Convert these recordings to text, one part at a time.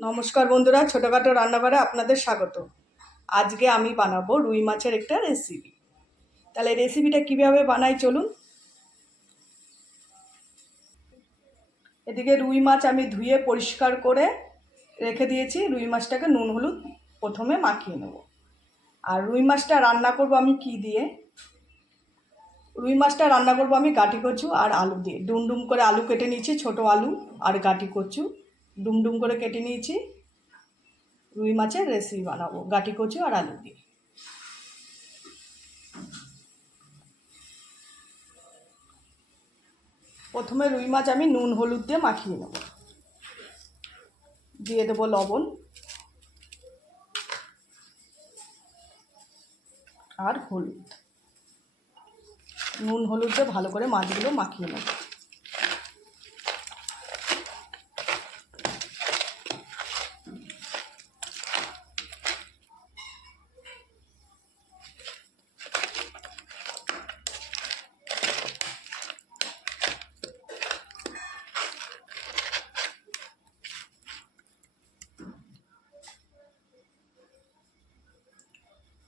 নমস্কার বন্ধুরা, ছোটোখাটো রান্নাঘরে আপনাদের স্বাগত। আজকে আমি বানাবো রুই মাছের একটা রেসিপি। তাহলে রেসিপিটা কিভাবে বানাই চলুন। এদিকে রুই মাছ আমি ধুয়ে পরিষ্কার করে রেখে দিয়েছি। রুই মাছটাকে নুন হলুদ প্রথমে মাখিয়ে নেব। আর রুই মাছটা রান্না করব আমি কি দিয়ে? রুই মাছটা রান্না করব আমি গাঁটি কচু আর আলু দিয়ে। ডুম করে আলু কেটে নিয়েছি, ছোটো আলু আর গাঁটি কচু ডুম করে কেটে নিয়েছি। রুই মাছের রেসিপি বানাবো গাঁটি কচু আর আলু দিয়ে। প্রথমে রুই মাছ আমি নুন হলুদ দিয়ে মাখিয়ে নেব। দিয়ে দেবো লবণ আর হলুদ। নুন হলুদ দিয়ে ভালো করে মাছগুলো মাখিয়ে নেব।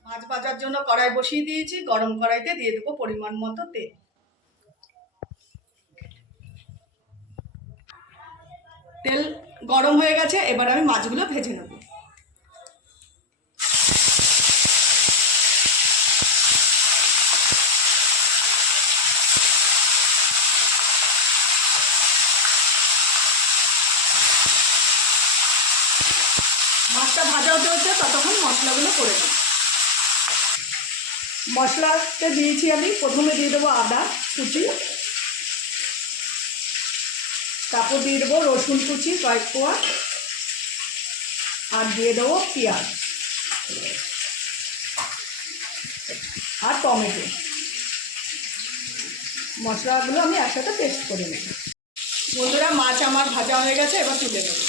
মাছ ভাজার জন্য কড়াই বসিয়ে দিয়েছি। গরম কড়াইতে দিয়ে দেবো পরিমাণ মতো তেল। তেল গরম হয়ে গেছে, এবার আমি মাছগুলো ভেজে নেব। মাছটা ভাজা হতে হচ্ছে, ততক্ষণ মশলাগুলো করে দেব। মশলাতে দিয়েছি আমি প্রথমে দিয়ে দেবো আদা কুচি, তারপর দিয়ে দেবো রসুন কুচি কয়েক কোয়া, আর দিয়ে দেবো পেঁয়াজ আর টমেটো। মশলাগুলো আমি একসাথে পেস্ট করে নেব। বন্ধুরা, মাছ আমার ভাজা হয়ে গেছে, এবার তুলে নেব।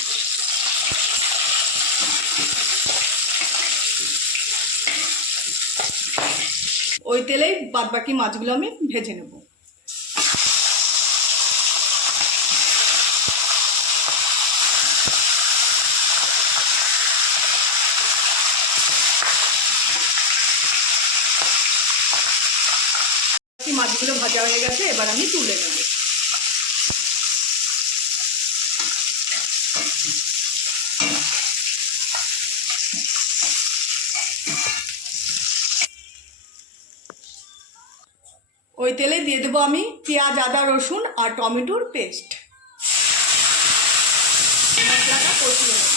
ওই তেলেই বাদবাকি মাছগুলো আমি ভেজে নেব। মাছগুলো ভাজা হয়ে গেছে, এবার আমি তুলে নেব। ওই তেলে দিয়ে দেবো আমি পেঁয়াজ আদা রসুন আর টমেটোর পেস্ট। মশলাটা কষিয়ে নেব।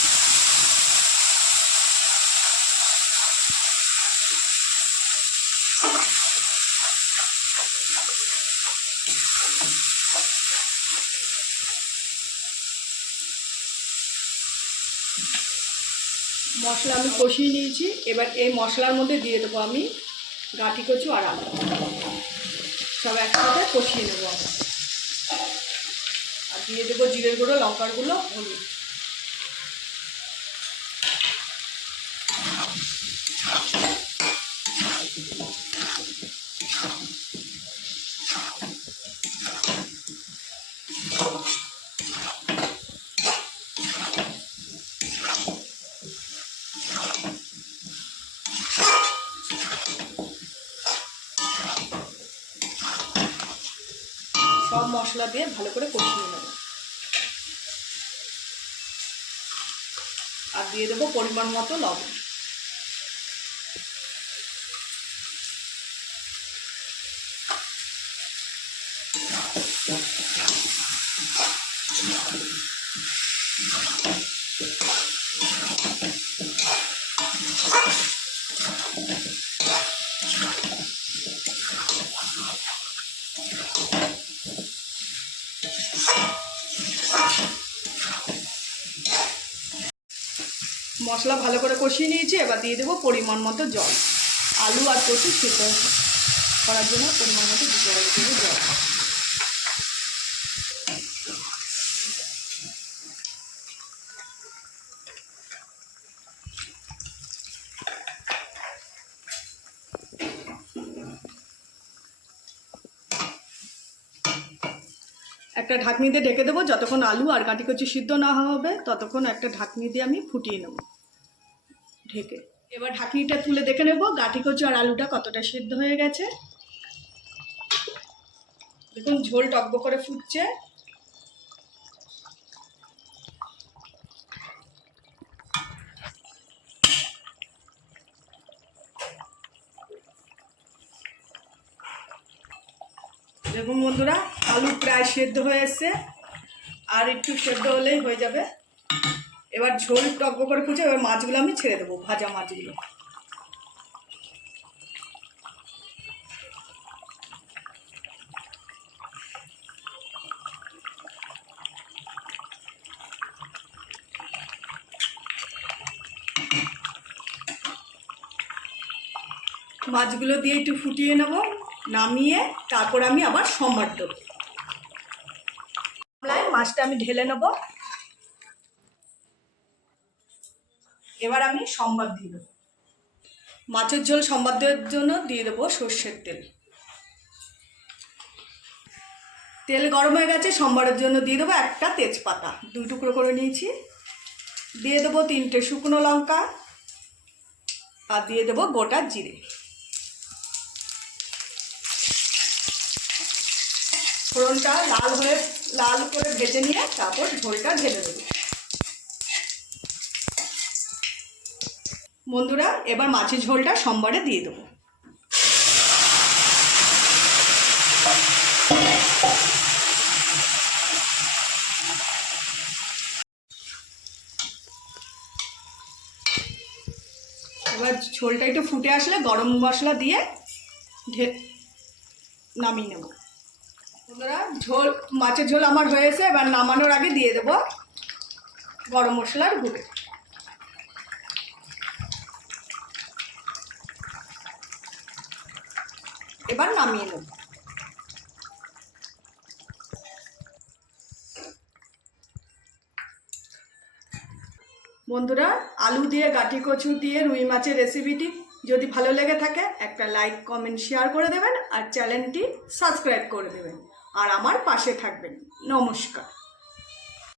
মশলা আমি কষিয়ে নিয়েছি, এবার এই মশলার মধ্যে দিয়ে দেবো আমি গাঁটি কচু আর আলু। সব একসাথে কষিয়ে নেবো আমি। আর দিয়ে দেবো জিরের গুঁড়ো, লঙ্কার গুঁড়ো, হলুদ। সব মশলা দিয়ে ভালো করে কষিয়ে নেব। আর দিয়ে দেবো পরিমাণ মতো লবণ। মশলা ভালো করে কষিয়ে নিয়েছি, এবার দিয়ে দেবো পরিমাণ মতো জল। আলু আর কচু সিদ্ধ করার জন্য পরিমাণ মতো দিতে হবে জল। একটা ঢাকনি দিয়ে ঢেকে দেবো, যতক্ষণ আলু আর গাঁটি কচু সিদ্ধ না হবে ততক্ষণ একটা ঢাকনি দিয়ে আমি ফুটিয়ে নেব ঢেকে। এবার ঢাকনিটা তুলে দেখে নেব গাঁটি কচু আর আলুটা কতটা সিদ্ধ হয়ে গেছে। দেখুন ঝোল টকবক করে ফুটছে। দেখুন বন্ধুরা, আলু প্রায় সেদ্ধ হয়ে এসছে, আর একটু সেদ্ধ হলেই হয়ে যাবে। এবার ঝোল টকবক করে ফুটছে, এবার মাছগুলো আমি ছেড়ে দেবো, ভাজা মাছগুলো। মাছগুলো দিয়ে একটু ফুটিয়ে নেব, নামিয়ে তারপর আমি আবার সম্বার দেবো। মাছটা আমি ঢেলে নেব। এবার আমি সম্বার দিয়ে দেবো। মাছের ঝোল সম্বার দেওয়ার জন্য দিয়ে দেবো সর্ষের তেল। তেল গরম হয়ে গেছে, সম্বারের জন্য দিয়ে দেবো একটা তেজপাতা 2 টুকরো করে নিয়েছি, দিয়ে দেবো 3টে শুকনো লঙ্কা, আর দিয়ে দেবো গোটা জিরে। ফোড়নটা লাল করে ভেজে নিয়ে তারপর ঝোলটা ঢেলে দেবো। বন্ধুরা, এবার মাছের ঝোলটা সম্বারে দিয়ে দেবো। এবার ঝোলটা একটু ফুটে আসলে গরম মশলা দিয়ে নামিয়ে নেব। বন্ধুরা, মাছের ঝোল আমার হয়েছে, এবার নামানোর আগে দিয়ে দেবো গরম মশলার গুঁড়ো। এবার নামিয়ে নেব। বন্ধুরা, আলু দিয়ে গাঁটি কচু দিয়ে রুই মাছের রেসিপিটি যদি ভালো লেগে থাকে একটা লাইক কমেন্ট শেয়ার করে দেবেন, আর চ্যানেলটি সাবস্ক্রাইব করে দেবেন, আর আমার পাশে থাকবেন। নমস্কার।